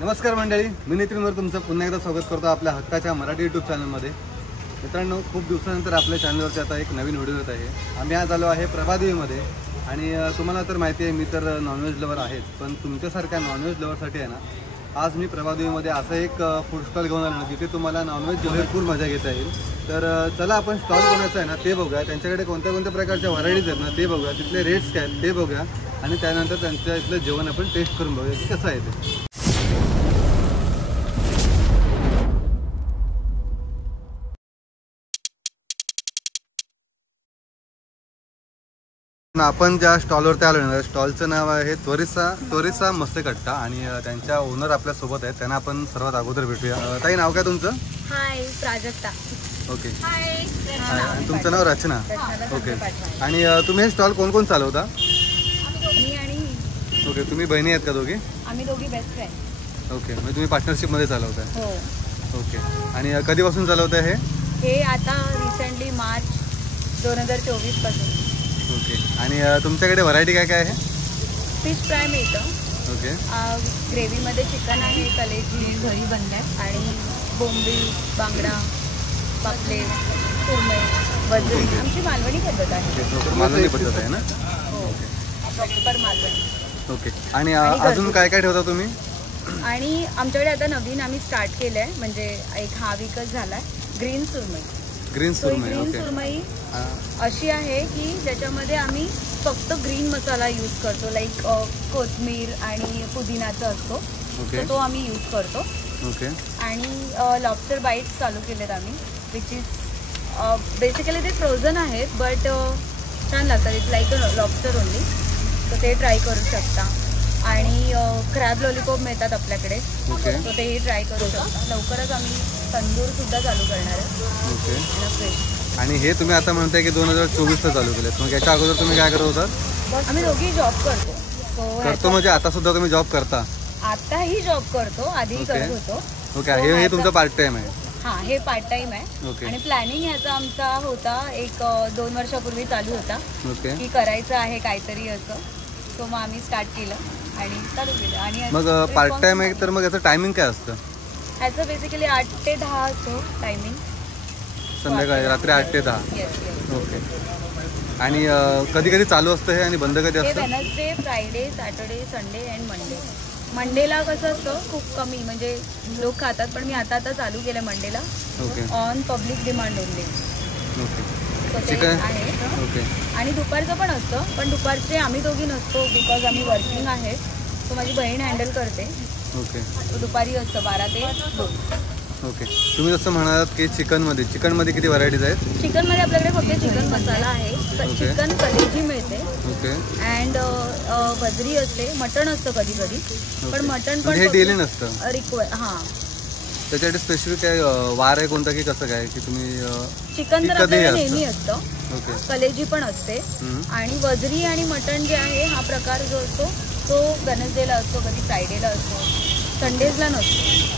नमस्कार मंडळी, मी नितीनवर तुमचं पुन्हा एकदा स्वागत करतो आपल्या हक्काच्या मराठी यूट्यूब चॅनलमध्ये। मित्रांनो, खूप दिवसानंतर आपल्या चॅनलवरती आता एक नवीन व्हिडिओ येत आहे। आम्ही आज आलो आहे प्रभादेवीमध्ये आणि तुम्हाला तर माहिती आहे मी तर नॉनव्हेज लवर आहेच, पण तुमच्यासारख्या नॉनव्हेज लवरसाठी आहे ना आज मी प्रभादेवीमध्ये असं एक फूड स्टॉल घेऊन आलो ना जिथे तुम्हाला नॉनव्हेज भरपूर मजा घेता येईल। तर चला आपण स्टॉल कोणाचा आहे ना ते बघूया, त्यांच्याकडे कोणत्या कोणत्या प्रकारच्या व्हरायटीज आहेत ना ते बघूया, तिथले रेट्स काय ते बघूया आणि त्यानंतर त्यांच्या इथलं जेवण आपण टेस्ट करून बघूया की कसं आहे ते। आपण ज्या स्टॉलवरती आलो ना स्टॉलचं नाव आहे त्वरिसा मत्स्यकट्टा आणि त्यांच्या ओनर आपल्या सोबत आहेत, त्यांना आपण सर्वात अगोदर भेटूया। ताई, नाव काय तुमचं? हाय, प्राजक्ता। ओके, हाय, तुमचं नाव रचना। ओके, आणि तुम्ही हे स्टॉल कोण कोण चालवता? मी आणि ओके, तुम्ही बहिणी आहेत का दोघी? आम्ही दोघी बेस्ट फ्रेंड। ओके, म्हणजे तुम्ही पार्टनरशिपमध्ये चालवताय? हो। ओके, आणि कधीपासून चालवताय हे आता रिसेंटली मार्च 2024 पासून। ओके, आणि तुमच्याकडे व्हरायटी काय काय आहे? फिश फ्राय मिळतं। ओके, ग्रेव्हीमध्ये चिकन आहे, कलेजी घरी बनतात आणि बोंबील, बांगडा, पापलेट, सुरमई, वजरी आमची मालवणी पद्धत आहे। मालवणी पद्धत आहे ना? हो, प्रॉपर मालवणी। ओके, आणि अजून काय काय ठेवता तुम्ही? आणि आमच्याकडे आता नवीन आम्ही स्टार्ट केलं आहे, म्हणजे एक हा वीकच झाला आहे, ग्रीन सुरमई। ग्रीन सुरमई। ग्रीन सुरमई अशी आहे की ज्याच्यामध्ये आम्ही फक्त ग्रीन मसाला यूज करतो, लाईक कोथिंबीर आणि पुदिनाचा असतो, तो आम्ही यूज करतो। ओके, आणि लॉबस्टर बाईट्स चालू केलेत आम्ही, विच इज बेसिकली ते फ्रोझन आहेत बट छान लागतात, it's like a lobster only, तर ते ट्राय करू शकता। आणि क्रॅब लॉलीपॉप मिळतात आपल्याकडे, तर तेही ट्राय करू शकता। लवकरच आम्ही तंदूर सुद्धा चालू करणार आहे। ओके, आणि हे तुम्ही आता म्हणताय की 2024ला चालू केलेत, मग याच्या अगोदर तुम्ही काय करत होतात? आम्ही दोघी जॉब करतो। करतो म्हणजे आता सुद्धा तुम्ही जॉब करता? आताही जॉब करतो, आधी करत होतो। ओके, हे तुमचं पार्ट टाइम आहे? हां, हे पार्ट टाइम आहे। आणि प्लॅनिंग ह्याचा आमचा होता एक 2 वर्षापूर्वी चालू होता की करायचं आहे काहीतरी असं, सो मग आम्ही स्टार्ट केलं आणि चालू केलं। आणि मग पार्ट टाइम आहे तर मग याचं टायमिंग काय असतं? ह्याचं बेसिकली 8 ते 10 असतो टायमिंग, संध्याकाळी रात्री 8 ते 10? ओके, आणि कधी कधी चालू असतं हे आणि बंद कधी असतं? Wednesday, Friday, Saturday, Sunday and Monday. मंडेला कसं असतं खूप कमी, म्हणजे लोक खातात, पण मी आता चालू केलं मंडेला, on public demand only. Chicken आहे आणि दुपारचं पण असतं, पण दुपारचे आम्ही दोघी नसतो बिकॉज आम्ही वर्किंग आहे, तो माझी बहीण हँडल करते। ओके, तो दुपारी असतं 12 ते 2। ओके, तुम्ही जसं म्हणालात की चिकनमध्ये किती व्हरायटीज आहेत? चिकनमध्ये आपल्याकडे फक्त चिकन मसाला आहे, चिकन कलेजी मिळते, ओके, अँड वजरी असते, मटण असतं कधी कधी, पण मटण पण हे डेली नसतं हां। त्याच्यासाठी स्पेसिफिक काय वार आहे कोणता की कसं काय की तुम्ही? चिकन तर आपल्याकडे नेहमी असतं, कलेजी पण असते, आणि वजरी आणि मटण जे आहे हा प्रकार जो असतो तो वेडनेसडेला असतो, कधी फ्रायडेला असतो, संडेजला नसतो।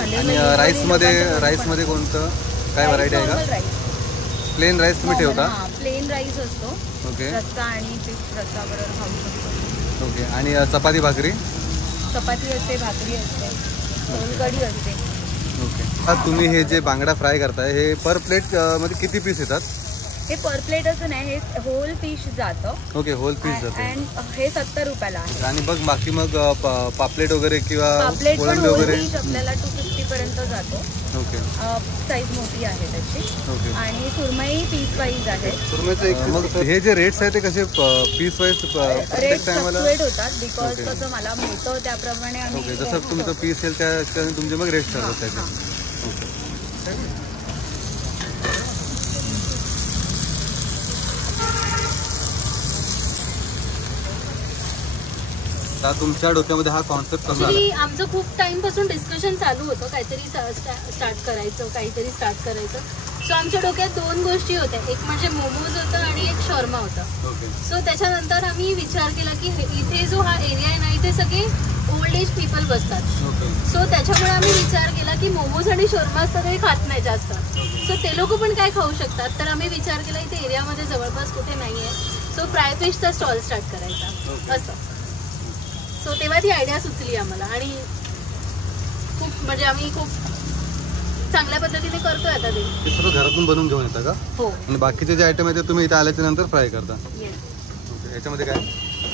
आणि राईसमध्ये कोणतं काय व्हरायटी आहे का? प्लेन राईस तुम्ही ठेवता? प्लेन राईस असतो, ओके, रस्सा आणि फिश रस्सा बरोबर खाऊ शकतो। ओके, आणि चपाती भाकरी? चपाती असते, भाकरी असते, सोलकढी असते। ओके, तुम्ही हे जे बांगडा फ्राय करताय हे पर प्लेट मध्ये किती पीस येतात? हे पर प्लेट असं नाही, हे होल फिश जातं। ओके, होल फिश जातं, अँड हे 70 रुपयाला आहे। आणि बघ बाकी मग पापलेट वगैरे किंवा पापलेट पण होल फिश आपल्याला 250 पर्यंत जातो। ओके, साईज मोठी आहे त्याची। ओके, आणि सुरमई पीस वाईज आहे। मग हे जे रेट्स आहे ते कसे पीस वाईज रेट फ्लक्च्युएट होतात बिकॉज कसं मला मिळतं त्याप्रमाणे आम्ही। ओके, जसं तुमचं पीस येईल त्या तुमचे मग रेट्स ठरवतात? ओके, तुमच्या डोक्यामध्ये हा कॉन्सेप्ट कसा आला? आमचं खूप टाइम पासून डिस्कशन चालू होतं काहीतरी स्टार्ट करायचं। सो आमच्या डोक्यात 2 गोष्टी होत्या, एक म्हणजे मोमोज होतं आणि एक शॉर्मा होता। सो त्याच्यानंतर आम्ही विचार केला की इथे जो हा एरिया आहे ना, इथे सगळे ओल्ड एज पीपल बसतात, सो त्याच्यामुळे आम्ही विचार केला की मोमोज आणि शॉर्मा सगळे खात नाही जास्त, सो ते लोक पण काय खाऊ शकतात, तर आम्ही विचार केला इथे एरियामध्ये जवळपास कुठे नाही आहे, सो फ्राय फिशचा स्टॉल स्टार्ट करायचा असं। सो तेव्हा ती आयडिया सुचली आम्हाला, आणि खूप म्हणजे आम्ही खूप चांगल्या पद्धतीने करतोय आता ते. ते सर्व घरातून बनवून घेऊन येतं का? हो आणि बाकीचे जे आयटम आहेत ते तुम्ही इथे आल्याच्या नंतर फ्राय करता? येस. ओके. याच्यामध्ये काय?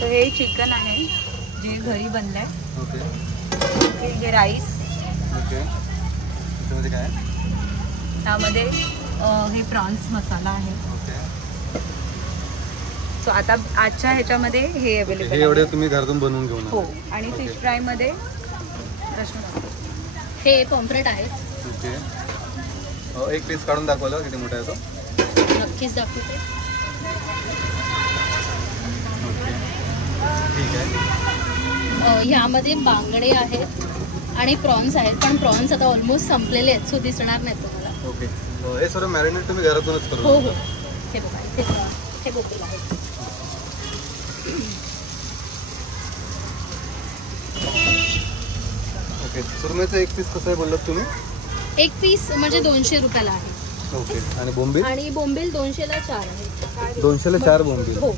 तर हे चिकन आहे जे घरी बनलंय. ओके. हे राईस. ओके. याच्यामध्ये काय आहे? त्यामध्ये हे प्रॉन्स मसाला आहे. ओके. सो आता आजच्या ह्याच्यामध्ये हे अवेलेबल हे एवढे तुम्ही घरातून बनवून घेऊन हो. आले? आणि ओके. फिश फ्रायमध्ये हे पॉम्फ्रेट आहेत. ओके. एक पीस काढून दाखवलं किती मोठा आहे तो? नक्कीच दाखवते. ओके. ठीक आहे. ह्यामध्ये बांगडे आहेत आणि प्रॉन्स आहेत, पण प्रॉन्स आता ऑलमोस्ट संपलेले आहेत, सो दिसणार नाहीत तुम्हाला. ओके. हे सर्व मॅरिनेट तुम्ही घरातूनच करू? हो हो. हे बघा हे बोकड आहेत. ओके. सुरमईचं एक पीस कसं आहे बोललात तुम्ही? एक पीस म्हणजे 200 रुपयाला आहे. ओके. आणि बोंबील? आणि बोंबील 200ला 4 आहे. 200ला 4 बोंबील? हो.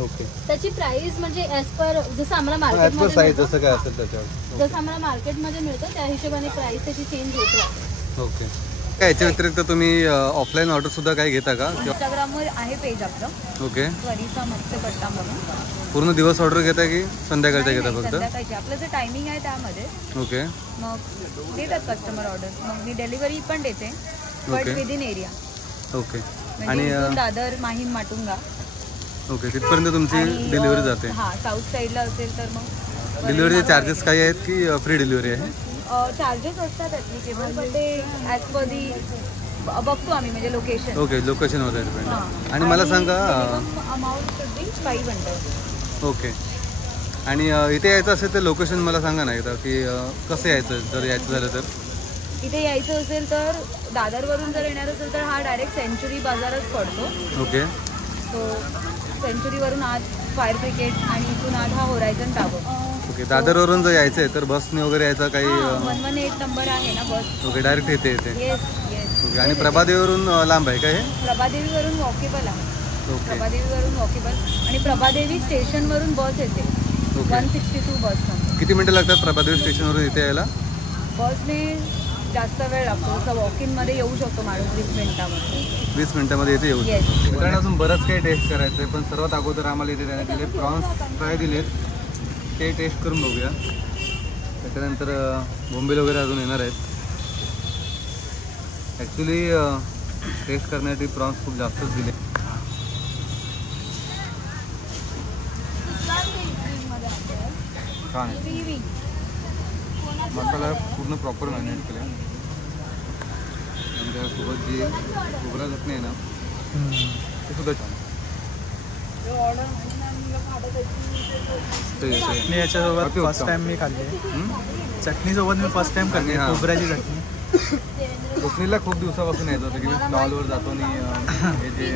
ओके. त्याची प्राइस म्हणजे ॲज पर जसं आम्हाला ॲज पर मार्केटमध्ये साईज मिळतं, जसं काय असेल त्याच्यावर? जसं आम्हाला मार्केटमध्ये मिळतं त्या हिशोबाने प्राइस त्याची चेंज होत राहते. ओके. काय याच्या व्यतिरिक्त तुम्ही ऑफलाईन ऑर्डर सुद्धा काही घेता का? इंस्टाग्रामवर आहे पेज आपलं ओके. त्वरिता मत्स्यकट्टा म्हणून. पूर्ण दिवस ऑर्डर घेता की संध्याकाळच्या नाही, घेता नाही, फक्त? संध्याकाळची आपलं जे टायमिंग आहे त्यामध्ये ओके. मग देतात कस्टमर ऑर्डर. मग मी डिलिव्हरी पण देते but okay. Within area. Okay. म्हणजे आणि इथून दादर माहीम माटुंगा ओके तिथपर्यंत तुमची डिलिव्हरी जाते? हा साऊथ साईडला असेल तर मग डिलिव्हरीचे चार्जेस काही आहेत की फ्री डिलिव्हरी आहे? चार्जेस असतात ॲप्लिकेबल पण ते ॲज पर दी बघतो आम्ही म्हणजे लोकेशन. ओके. लोकेशनवर आहे डिपेंड. हां. आणि मला सांगा अमाऊंट शुड बी 500. ओके. आणि इथे यायचं असेल तर लोकेशन मला सांगा ना एकदा की कसं यायचं जर यायचं झालं तर? इथे यायचं असेल तर दादरवरून जर येणार असेल तर हा डायरेक्ट सेंचुरी बाजारच पडतो. ओके. तो सेंचुरीवरून आत फायर ब्रिगेड आणि इथून आत हा होरायझन टावर. ओके. दादरवरून जर यायचं आहे तर बसने वगैरे यायचं काही? 118 नंबर आहे ना बस. ओके. डायरेक्ट इथे येते? Yes yes. ओके. आणि प्रभादेवीवरून लांब आहे का हे? प्रभादेवीवरून वॉकेबल आहे. ओके. प्रभादेवीवरून वॉकेबल आणि प्रभादेवी स्टेशनवरून बस येते. ओके. 162 बस नंबर. किती मिनिटं लागतात प्रभादेवी स्टेशनवरून इथे यायला? बसने जास्त वेळ लागतो. जसं वॉकिंगमध्ये येऊ शकतो माणूस 20 मिनिटामध्ये. 20 मिनिटामध्ये इथे येऊ Yes. शकतो. मित्रांनो अजून बरंच काही टेस्ट करायचं आहे पण सर्वात अगोदर आम्हाला इथे त्याने दिले प्रॉन्स फ्राय दिलेत ते टेस्ट करून बघूया. त्याच्यानंतर बोंबील वगैरे अजून येणार आहेत. ॲक्च्युली टेस्ट करण्यासाठी प्रॉन्स खूप जास्तच दिले. छान आहे. मसाला पूर्ण प्रॉपर मॅरिनेट केला आणि त्यासोबत जी खोबरा चटणी आहे ना ते सुद्धा छान. चटणी याच्यासोबत फर्स्ट टाइम मी खाल्ली. चटणीसोबत मी फर्स्ट टाइम खाल्ली खोबऱ्याची चटणी. कोकणीला खूप दिवसापासून यायचं होतं की मी स्टॉलवर जातो आणि हे जे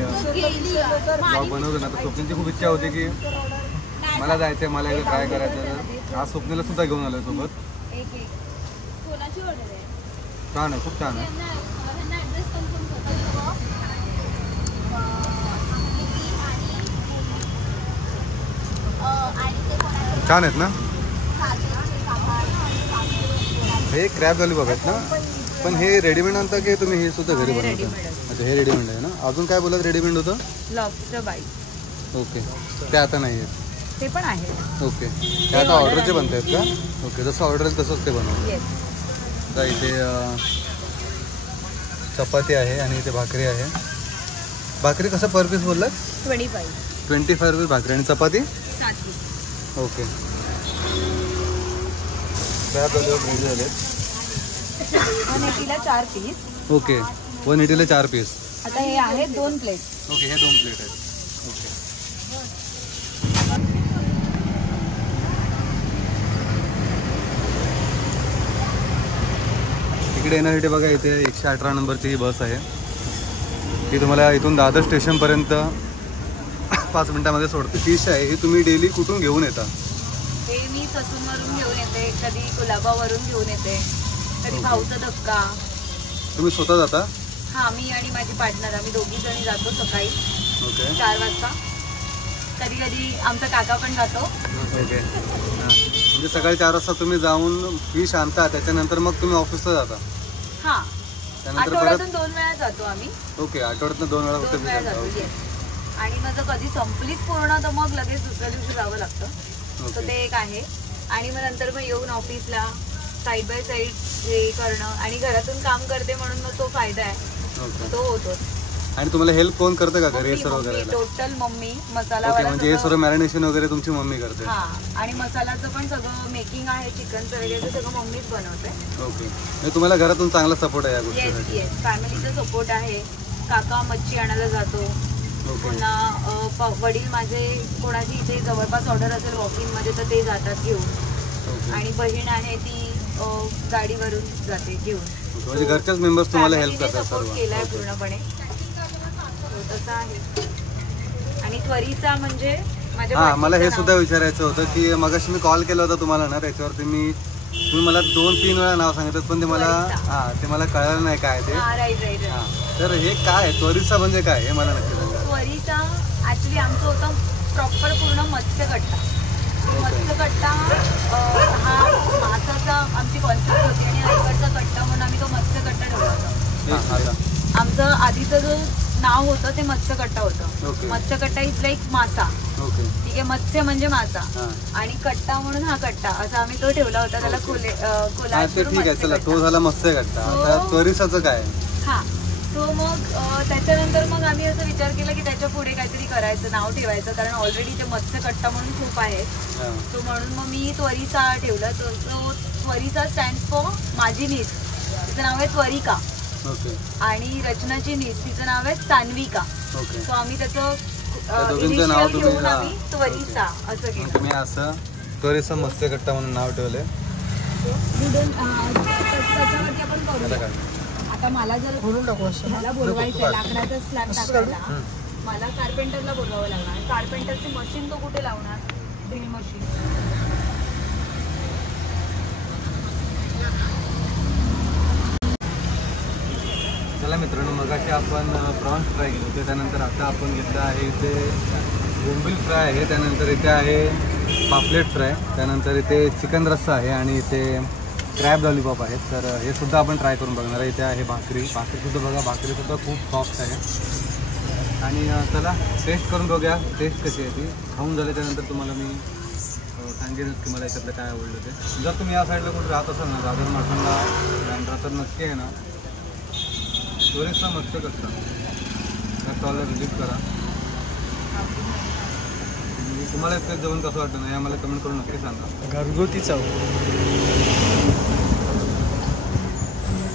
ब्लॉग बनवतो ना तर स्वप्नीची खूप इच्छा होती की मला जायचं आहे, मला एकदा ट्राय करायचं. तर आज स्वप्नीला सुद्धा घेऊन आलो सोबत. छान आहे, खूप छान आहे. छान आहेत ना हे क्रॅब लॉलीपॉप आहेत ना? पण हे रेडीमेड आणता की तुम्ही हे सुद्धा घरी बनवता? अच्छा हे रेडीमेड आहे ना. अजून काय बोलत रेडीमेड होतं? Lobster bite. ओके. ते आता नाही आहेत? ते पण आहे. ओके. ते आता ऑर्डरचे बनत आहेत का? ओके. जसं ऑर्डर आहे तसंच ते बनवलं. येस. आता इथे चपाती आहे आणि इथे भाकरी आहे. भाकरी कसं पर पीस बोललात? 25 रुपीज भाकरी आणि चपाती? 7. ओके. क्रॅब लॉलीपॉप रेडी झाले. 180ला 4 पीस. ओके. 180ला 4 पीस. आता हे आहेत 2 प्लेट. ओके. हे 2 प्लेट आहेत. ओके. इकडे येण्यासाठी बघा इथे 118 नंबरची ही बस आहे. ती तुम्हाला इथून दादर स्टेशनपर्यंत 5 मिनिटामध्ये सोडते. फिश आहे ही तुम्ही डेली कुठून घेऊन येता? हे मी ससूनवरून घेऊन येते, कधी कुलाबावरून घेऊन येते, कधी भाऊचा धक्का. तुम्ही स्वतः जाता? हा मी आणि माझी पार्टनर आम्ही दोघी जणी जातो सकाळी ओके. 4 वाजता. कधी कधी आमचा काका पण जातो. ओके. म्हणजे सकाळी 4 वाजता तुम्ही जाऊन फिश आणता, त्याच्यानंतर मग तुम्ही ऑफिसला जाता? हा, त्यानंतर आठवड्यातून 2 वेळा जातो आम्ही. ओके, आठवड्यातनं 2 वेळा फक्त 2 वेळा फिश जातो. आणता. yes. आणि मग जर कधी संपलीच पूर्ण तर मग लगेच दुसऱ्या दिवशी जावं लागतं. तर ते एक आहे. आणि मग नंतर मग येऊन ऑफिसला साईड बाय साईड हे करणं आणि घरातून काम करते म्हणून मग तो फायदा आहे. ओके. तो होतो. आणि तुम्हाला हेल्प कोण करतं का घरी हे सर्व करायला? Total mummy. मसाला ओके, म्हणजे हे सर्व मॅरिनेशन वगैरे तुमची मम्मी करते? हा, आणि मसाल्याचं पण सगळं मेकिंग आहे, चिकनचं वगैरे ते सगळं मम्मीच बनवते. ओके, म्हणजे तुम्हाला घरातून चांगला सपोर्ट आहे या गोष्टीसाठी? येस येस, फॅमिलीचा सपोर्ट आहे. काका मच्छी आणायला जातो. ओके. पुन्हा वडील माझे कोणाची इथे जवळपास ऑर्डर असेल वॉकिंग मध्ये तर ते जातात घेऊन. ओके. आणि बहीण आहे ती गाडीवरून जाते घेऊन. म्हणजे घरच्याच मेंबर्स तुम्हाला हेल्प करतात सपोर्ट सर्व? केलाय पूर्णपणे. तसं आहे. आणि त्वरिता म्हणजे माझ्या हा, मला हे भाचीचं सुद्धा नाव. विचारायचं होतं की मगाशी मी कॉल केला होता तुम्हाला ना, त्याच्यावरती तुम्ही मला 2-3 वेळा नाव सांगितलं, पण ते मला त्वरिता. ते मला कळलं नाही काय ते. हा, राईट. हा, तर हे काय आहे? त्वरिता म्हणजे काय हे मला नक्की सांगा. त्वरिता ऍक्च्युली आमचं होतं प्रॉपर पूर्ण मत्स्यकट्टा. मत्स्यकट्टा हा मासाचा आमची कॉन्सेप्ट होती आणि इकडचा कट्टा म्हणून आम्ही तो मत्स्यकट्टा ठेवला होता. आता आमचं आधीचं जो नाव होतं ते मत्स्यकट्टा होतं. ओके. मत्स्यकट्टा इज लाईक मासा. ओके. ठीक आहे, मत्स्य म्हणजे मासा हा. आणि कट्टा म्हणून हा कट्टा असा आम्ही तो ठेवला होता. त्याला हा, ते ठीक आहे, चला तो झाला मत्स्यकट्टा. आता त्वरिताचं काय आहे? हा, सो मग त्याच्यानंतर मग आम्ही असं विचार केला की त्याच्या पुढे काहीतरी करायचं, नाव ठेवायचं, कारण ऑलरेडी ते मत्स्यकट्टा म्हणून खूप आहेत. हा. सो म्हणून मग मी त्वरिता ठेवलं. सो त्वरिता स्टँड फॉर माझी नीस, तिचं नाव आहे त्वरिका. ओके. आणि रचनाची नीस, तिचं नाव आहे सान्विका. ओके. सो आम्ही त्याचं दोघींचं नाव इनिशियल तुम्ही घेऊन आम्ही त्वरिता असं मग केलं. तुम्ही असं त्वरिता मत्स्यकट्टा म्हणून नाव ठेवलंय? त्याच्यावरती आपण आता करूया. काय? आता मला जर मला बोलवायचं आहे लाकडाचा स्लॅब टाकायला, मला कार्पेंटरला बोलवावं लागणार. कार्पेंटरची मशीन तो कुठे लावणार? Drill machine. चला मित्रांनो, मगाशी आपण प्रॉन्स फ्राय केले होते, त्यानंतर आता आपण घेतलं आहे इथे बोंबील फ्राय आहे, त्यानंतर इथे आहे पापलेट फ्राय, त्यानंतर इथे चिकन रस्सा आहे आणि इथे क्रॅब लॉलीपॉप आहेत. तर हे सुद्धा आपण ट्राय करून बघणार आहे. इथे आहे भाकरीसुद्धा बघा, भाकरीसुद्धा खूप सॉफ्ट आहे. आणि चला टेस्ट करून बघूया टेस्ट कशी आहे ती. खाऊन झाले त्यानंतर तुम्हाला मी सांगेनच की मला याच्यातलं काय आवडलं ते. जर तुम्ही या साईडला कुठे राहत असाल ना, दादर माटणला बँड्रा, तर नक्की आहे ना त्वरिता मत्स्यकट्टा त्या स्टॉलला व्हिजिट करा. तुम्हाला इथे जेवण कसं वाटतं नाही आम्हाला कमेंट करून नक्की सांगा. घरगुती चव.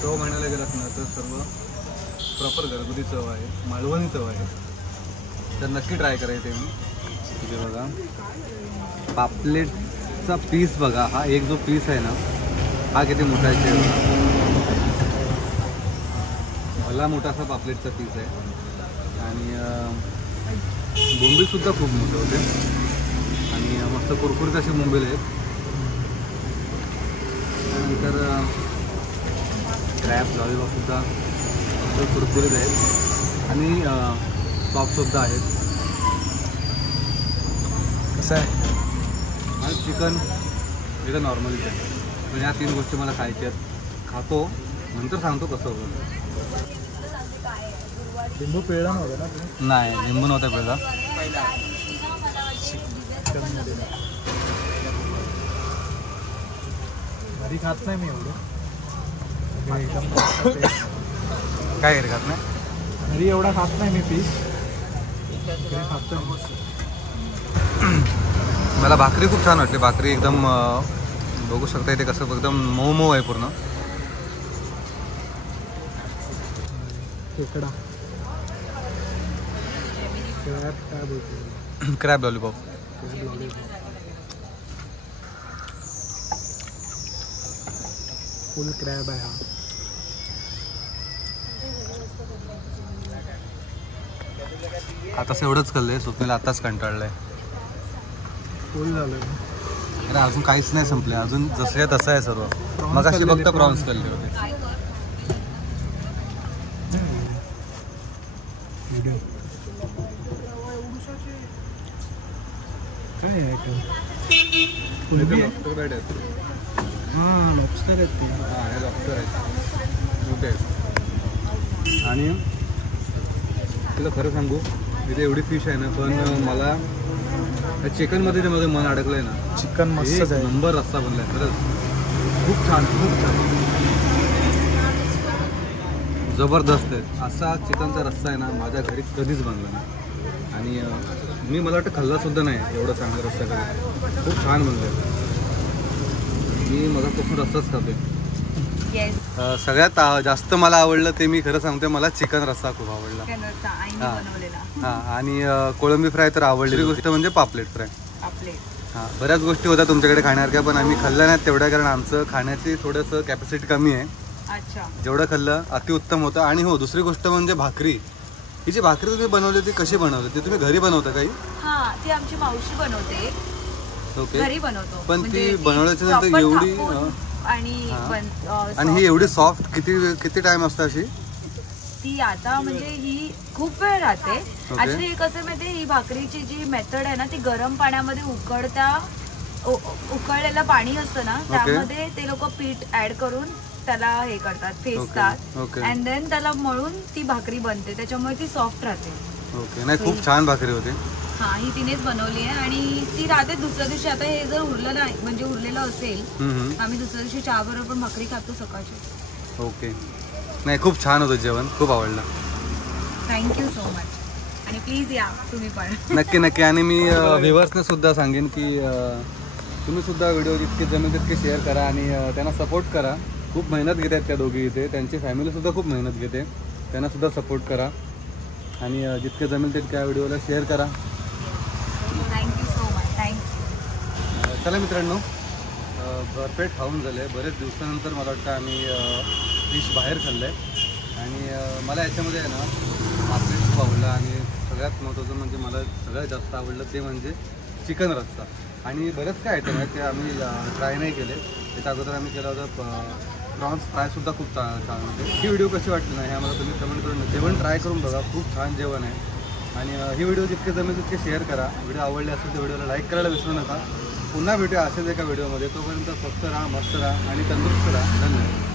चव म्हणायला गेलात ना तर सर्व प्रॉपर घरगुती चव आहे, मालवणी चव आहे. तर नक्की ट्राय करायचं आहे मी. तिथे बघा पापलेटचा पीस बघा, हा एक जो पीस आहे ना हा किती मोठा आहे. भला मोठासा पापलेटचा पीस आहे. आणि बोंबीलसुद्धा खूप मोठे होते आणि मस्त कुरकुरीत असे बोंबील आहेत. त्यानंतर क्रॅब लॉलीपॉपसुद्धा कुरकुरीत आहेत आणि सॉफ्टसुद्धा आहेत. कसं आहे? आणि चिकन एकदम नॉर्मलीच आहे. पण ह्या 3 गोष्टी मला खायच्या आहेत. खातो नंतर सांगतो कसं होतं. लिंबू पिळला नव्हता ना तुम्ही? नाही, लिंबू नव्हता पिळला. घरी खात नाही मी एवढं. एकदम काय घरी खात नाही? घरी एवढा खात नाही मी पीस. घरी खातो. मला भाकरी खूप छान वाटली. भाकरी एकदम बघू शकता इथे कसं एकदम मऊ मऊ आहे पूर्ण. खेकडा. क्रॅब काय बोलतो? Crab lollipop. Crab lollipop. फुल क्रॅब आहे हा. आताच एवढंच खाल्लंय, स्वप्नीला आताच कंटाळलंय. फुल झालं. अरे अजून काहीच नाही संपले, अजून जसं आहे तसं आहे सर्व. मगाशी फक्त प्रॉन्स खाल्ले होते. काय आहे लॉबस्टर बॅट आहेत. हां लॉबस्टर आहेत ते. हां हे लॉबस्टर आहेत, मोठे आहेत. आणि तुला खरं सांगू इथे एवढी फिश आहे ना, पण मला चिकनमध्ये ते माझं मन अडकलं आहे ना. चिकन मस्तच एक आहे. नंबर रस्सा बनला आहे खरंच, खूप छान खूप छान, जबरदस्त आहे. असा चिकनचा रस्सा आहे ना माझ्या घरी कधीच बनला नाही. आणि मी मला वाटतं खाल्लासुद्धा नाही एवढा चांगला रस्सा कधी. खूप छान बनलं आहे. मी मगापासून रस्साच खातोय. येस, सगळ्यात जास्त मला आवडलं ते मी खरं सांगते, मला चिकन रस्सा खूप आवडला. आईने हां. बनवलेला हां, आणि कोळंबी फ्राय तर आवडली. दुसरी गोष्ट म्हणजे पापलेट फ्राय. आपले. हां, बऱ्याच गोष्टी होत्या तुमच्याकडे खाण्यासारख्या, पण आम्ही खाल्ल्या नाहीत तेवढ्या, कारण आमचं खाण्याची थोडंसं कॅपॅसिटी कमी आहे. अच्छा. जेवढं खाल्लं अतिउत्तम होतं. आणि हो, दुसरी गोष्ट म्हणजे भाकरी. ही जी भाकरी तुम्ही बनवली ती कशी बनवली? ती तुम्ही घरी बनवता काही? हा, ती आमची मावशी बनवते, ओके. घरी बनवतो. पण म्हणजे ती बनवल्याच्या नंतर proper एवढी थापून आणि आणि ही एवढी सॉफ्ट किती टाइम असतं अशी? ती आता म्हणजे ही खूप वेळ राहते. ऍक्च्युली कसं माहिती, ही भाकरीची जी मेथड आहे ना, ती गरम पाण्यामध्ये उकळलेलं पाणी असतं ना, त्यामध्ये ते लोक पीठ ऍड करून त्याला हे करतात, फेसतात, अँड देन त्याला मळून ती भाकरी बनते, त्याच्यामुळे ती सॉफ्ट राहते. ओके. नाही, खूप छान भाकरी होती. हा, ही तिनेच बनवली आहे आणि ती राहते दुसऱ्या दिवशी. आता हे जर उरलं नाही, म्हणजे उरलेलं असेल, आम्ही दुसऱ्या दिवशी चहा बरोबर पण भाकरी खातो सकाळची. ओके. नाही, खूप छान होतं जेवण, खूप आवडलं. Thank you so much. आणि प्लीज या तुम्ही पण. नक्की नक्की. आणि मी व्ह्युअर्सने सुद्धा सांगेन की तुम्ही सुद्धा व्हिडिओ जितके जमेल तितके शेअर करा आणि त्यांना सपोर्ट करा. खूप मेहनत घेतात त्या दोघी इथे, त्यांची फॅमिलीसुद्धा खूप मेहनत घेते, त्यांना सुद्धा सपोर्ट करा आणि जितके जमेल तितक्या व्हिडिओला शेअर करा. Thank you so much. थँक्यू. चला मित्रांनो, भरपेट खाऊन झाले. बरेच दिवसानंतर मला वाटतं आम्ही फिश बाहेर खाल्लं आहे आणि मला याच्यामध्ये आहे ना पापलेट खूप आवडला आणि सगळ्यात महत्त्वाचं म्हणजे मला सगळ्यात जास्त आवडलं ते म्हणजे चिकन रस्सा. आणि बरेच काय आयटम आहेत ते आम्ही ट्राय नाही केले. त्याच्या अगोदर आम्ही केलं होतं प्रॉन्स फ्रायसुद्धा खूप छान होते. ही व्हिडिओ कशी वाटली नाही आम्हाला तुम्ही कमेंट करून जेवण ट्राय करून बघा, खूप छान जेवण आहे. आणि ही व्हिडिओ जितके जमेल तितके शेअर करा. व्हिडिओ आवडले असेल तर व्हिडिओला लाईक करायला विसरू नका. पुन्हा भेटूया असेच एका व्हिडिओमध्ये. तोपर्यंत स्वस्त राहा, मस्त राहा आणि तंदुरुस्त राहा. धन्यवाद.